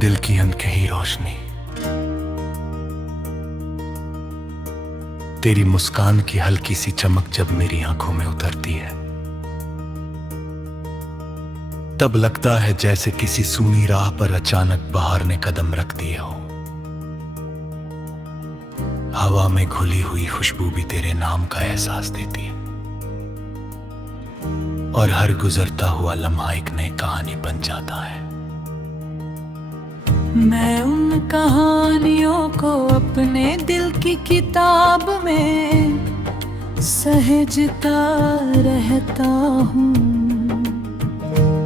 दिल की अनकही रोशनी, तेरी मुस्कान की हल्की सी चमक जब मेरी आंखों में उतरती है, तब लगता है जैसे किसी सूनी राह पर अचानक बहार ने कदम रख दिए हो। हवा में घुली हुई खुशबू भी तेरे नाम का एहसास देती है, और हर गुजरता हुआ लम्हा एक नई कहानी बन जाता है। मैं उन कहानियों को अपने दिल की किताब में सहेजता रहता हूँ,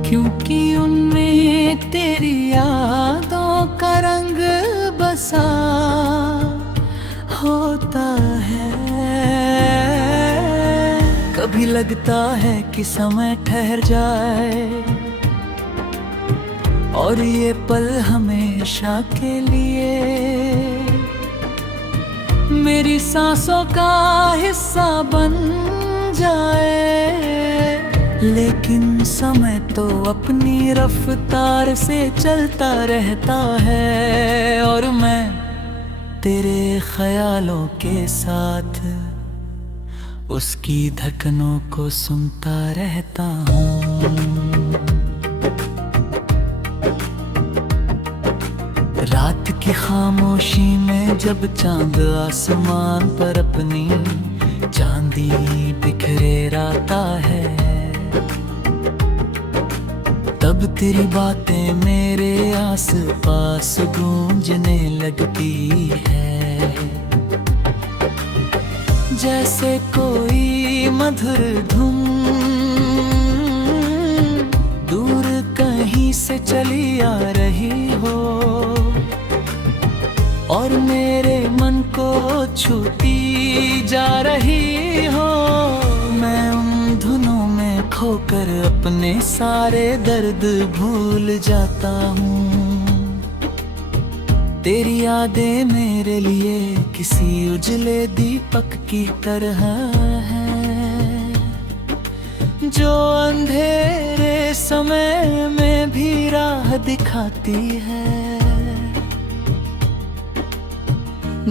क्योंकि उनमें तेरी यादों का रंग बसा होता है। कभी लगता है कि समय ठहर जाए और ये पल हमेशा के लिए मेरी सांसों का हिस्सा बन जाए। लेकिन समय तो अपनी रफ्तार से चलता रहता है, और मैं तेरे ख्यालों के साथ उसकी धड़कनों को सुनता रहता हूँ। रात की खामोशी में जब चांद आसमान पर अपनी चांदी बिखरेराता है, तब तेरी बातें मेरे आस पास गूंजने लगती है, जैसे कोई मधुर धुन दूर कहीं से चली आ रही हो, और मेरे मन को छूती जा रही हो। मैं उन धुनों में खोकर अपने सारे दर्द भूल जाता हूँ। तेरी यादें मेरे लिए किसी उजले दीपक की तरह हैं, जो अंधेरे समय में भी राह दिखाती है।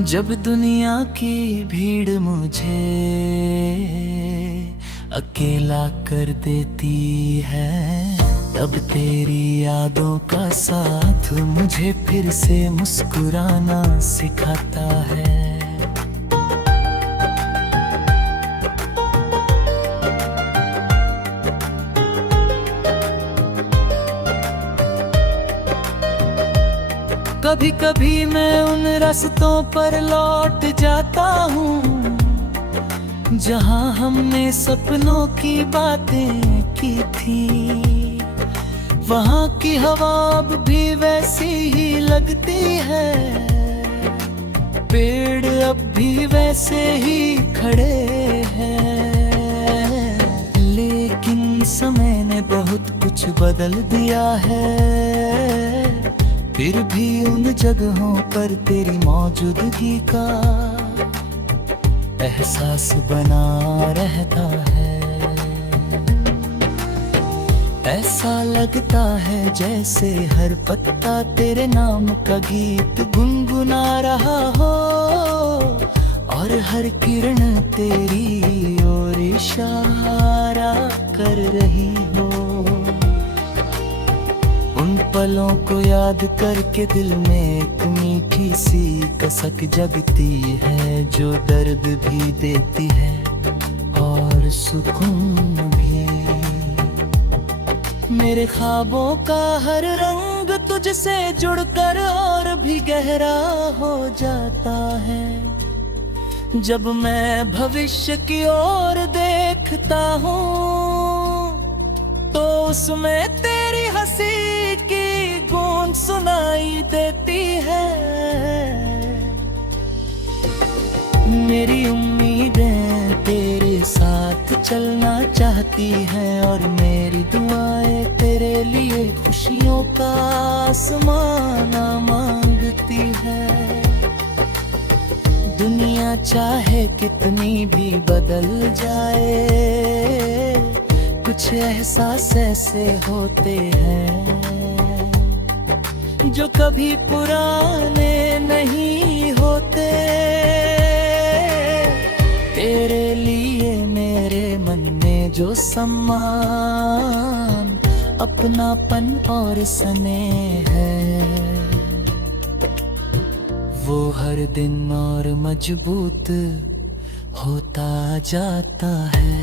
जब दुनिया की भीड़ मुझे अकेला कर देती है, तब तेरी यादों का साथ मुझे फिर से मुस्कुराना सिखाता है। कभी कभी मैं उन रास्तों पर लौट जाता हूँ जहाँ हमने सपनों की बातें की थी। वहाँ की हवा अब भी वैसी ही लगती है, पेड़ अब भी वैसे ही खड़े हैं, लेकिन समय ने बहुत कुछ बदल दिया है। फिर भी उन जगहों पर तेरी मौजूदगी का एहसास बना रहता है। ऐसा लगता है जैसे हर पत्ता तेरे नाम का गीत गुनगुना रहा हो, और हर किरण तेरी ओर इशारा कर रही हो। उन पलों को याद करके दिल में एक मीठी सी कसक जगती है, जो दर्द भी देती है और सुकून भी। मेरे ख्वाबों का हर रंग तुझसे जुड़कर और भी गहरा हो जाता है। जब मैं भविष्य की ओर देखता हूँ तो उसमें तेरी हंसी की गूंज सुनाई देती है। मेरी उम्मीदें तेरे साथ चलना चाहती हैं, और मेरी दुआएं तेरे लिए खुशियों का आसमाना मांगती है। दुनिया चाहे कितनी भी बदल जाए, कुछ एहसास ऐसे होते हैं जो कभी पुराने नहीं होते। तेरे लिए मेरे मन में जो सम्मान, अपनापन और स्नेह है, वो हर दिन और मजबूत होता जाता है।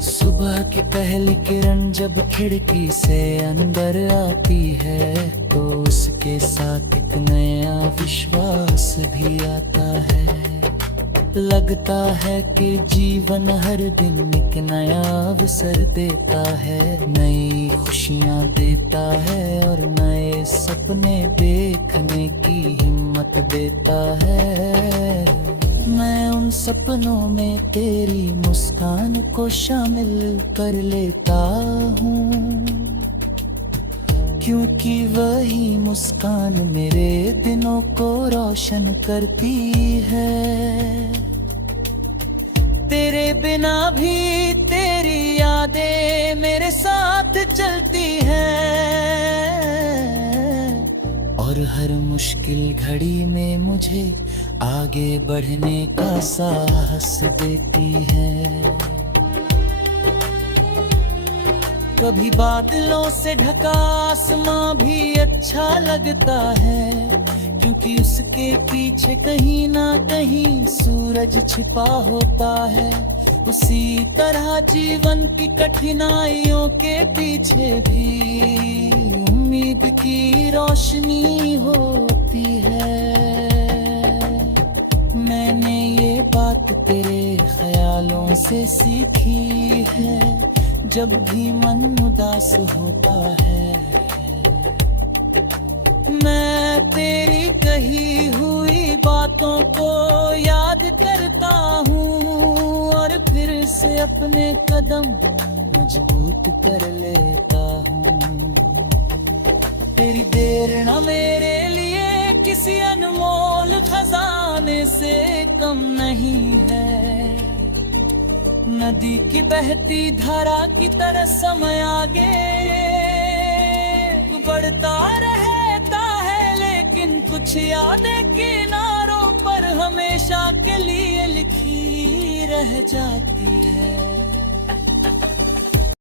सुबह की पहली किरण जब खिड़की से अंदर आती है, तो उसके साथ एक नया विश्वास भी आता है। लगता है कि जीवन हर दिन एक नया अवसर देता है, नई खुशियाँ देता है और नए सपने देखने की हिम्मत देता है। मैं उन सपनों में तेरी मुस्कान को शामिल कर लेता हूँ, क्योंकि वही मुस्कान मेरे दिनों को रोशन करती है। तेरे बिना भी तेरी यादें मेरे साथ चलती हैं, और हर मुश्किल घड़ी में मुझे आगे बढ़ने का साहस देती है। कभी बादलों से ढका आसमां भी अच्छा लगता है, क्योंकि उसके पीछे कहीं ना कहीं सूरज छिपा होता है। उसी तरह जीवन की कठिनाइयों के पीछे भी उम्मीद की रोशनी होती है। मैंने ये बात तेरे ख्यालों से सीखी है, जब भी मन उदास होता है मैं तेरी कही हुई बातों को याद करता हूँ, और फिर से अपने कदम मजबूत कर लेता हूँ। तेरी देर न मेरे लिए किसी अनमोल खजाने से कम नहीं है। नदी की बहती धारा की तरह समय आगे बढ़ता रहता है, लेकिन कुछ यादें किनारों पर हमेशा के लिए लिखी रह जाती है।